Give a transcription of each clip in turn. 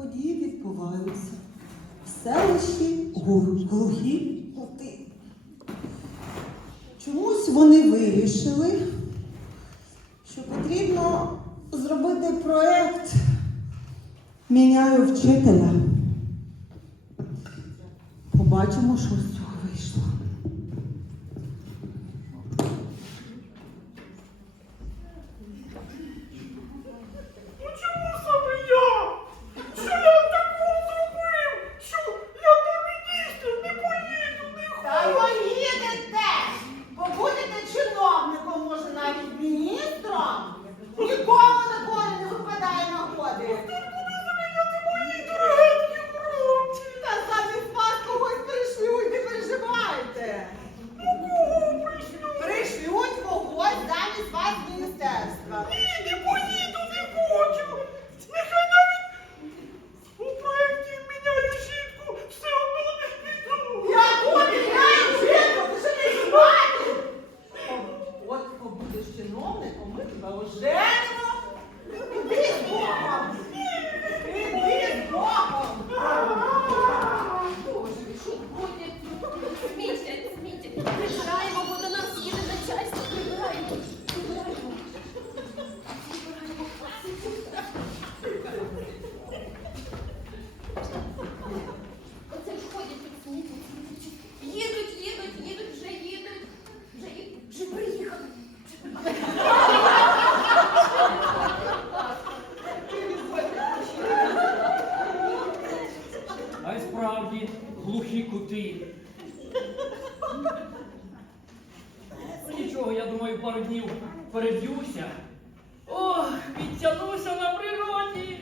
події відбуваються в селищі глухі кути. Чомусь вони вирішили, що потрібно зробити проект Міняю вчителя. Побачимо, що з цього вийшло. Днів переб'юся. Ох, підтягнуся на природі.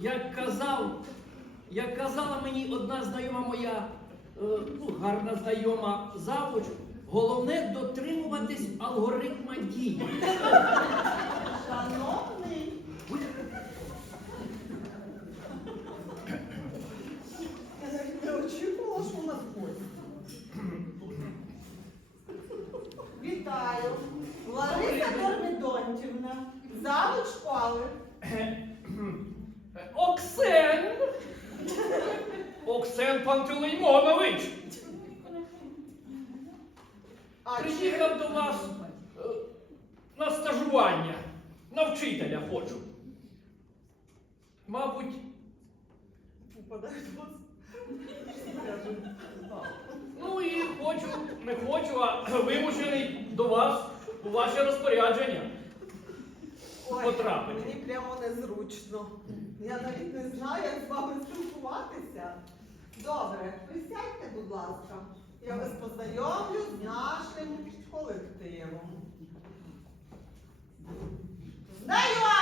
Як казав, як казала мені одна знайома моя, е, ну, гарна знайома завуч, головне дотримуватись алгоритма дій. Шановний, я навіть не очікувала, що у нас гості. Вітаю! Лариса Дормідонтівна, завуч школи. Оксен! Оксен Пантелеймонович! Приїхав до вас е, на стажування. На вчителя хочу. Мабуть, ну і хочу, не хочу, а вимушений до вас у ваше розпорядження. Ой, Потрапити. Мені прямо незручно. Я навіть не знаю, як з вами спілкуватися. Добре, присядьте, будь ласка. Я вас познайомлю з нашим колективом. Знайомтеся!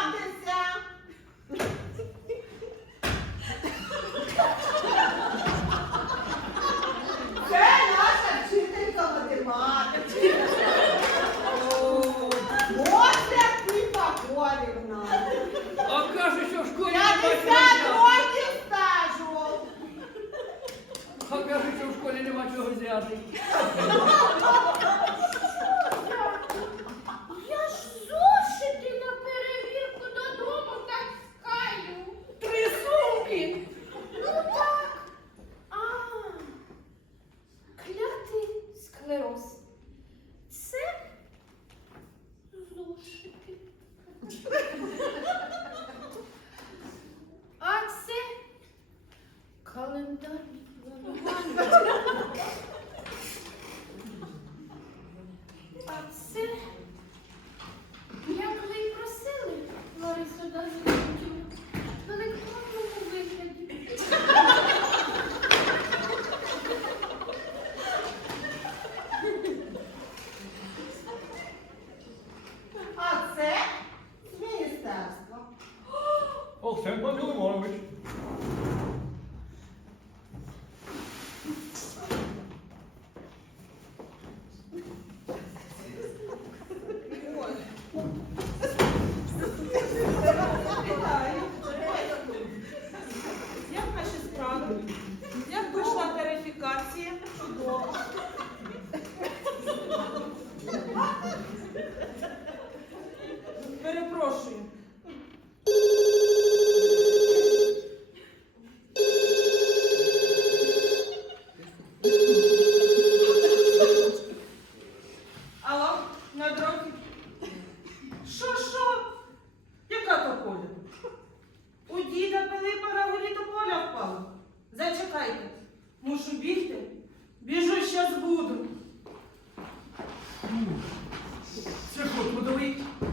Що,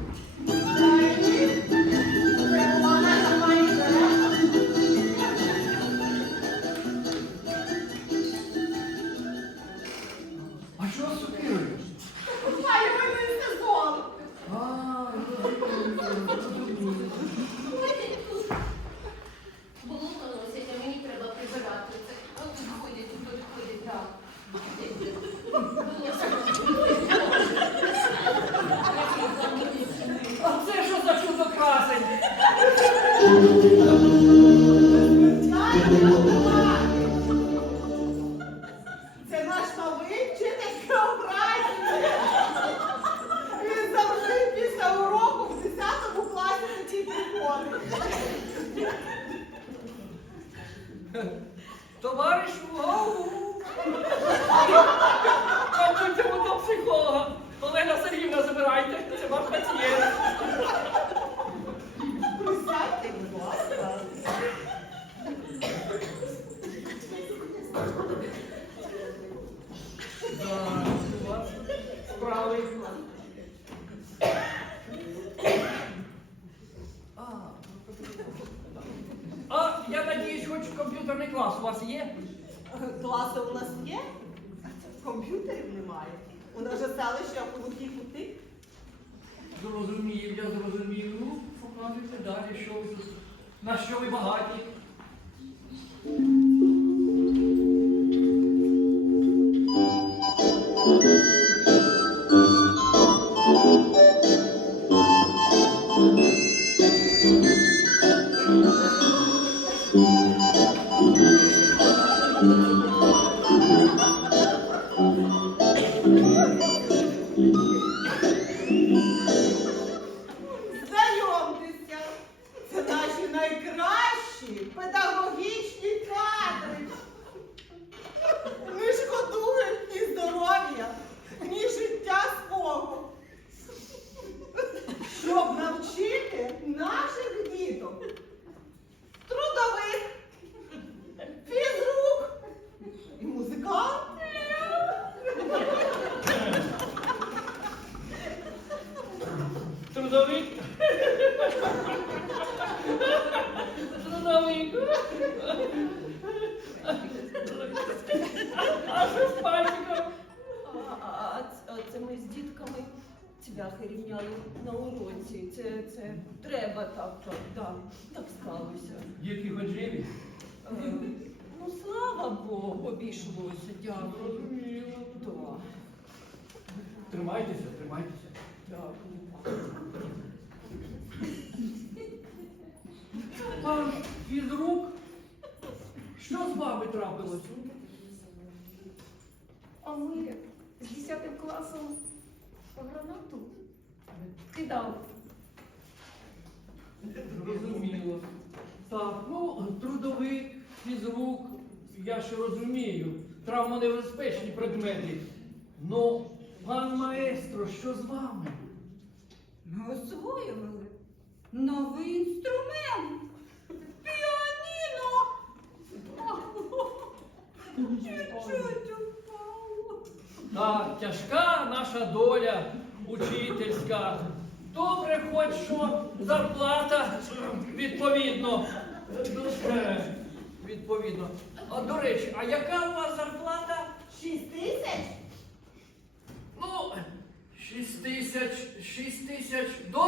комп'ютерний клас у вас є? Класи у нас є, комп'ютерів немає. У нас же селище куті кути. Зрозумів, я зрозумів. Ну, показуйте далі, що ви тут. На що ви багаті? А що з пальчиком? А, це ми з дітками цвяхи рівняли на уроці. Це, це треба так, так, да, так сталося. Які годжеві? Е, ну, слава Богу, обійшлося, дякую. Да, Тримайтеся, тримайтеся. дякую. Пан фізрук, що з вами? А ми з 10 класом гранату кидали. Зрозуміло. Так, ну, трудовик, фізрук, я ж розумію, травмонебезпечні предмети. Ну, пан маестро, що з вами? Ми освоювали новий інструмент. Так, тяжка наша доля учительська. Добре, хоч що зарплата відповідно. Е, Відповідно. А до речі, а яка у вас зарплата? Шість тисяч? Ну, шість тисяч, шість тисяч доларів.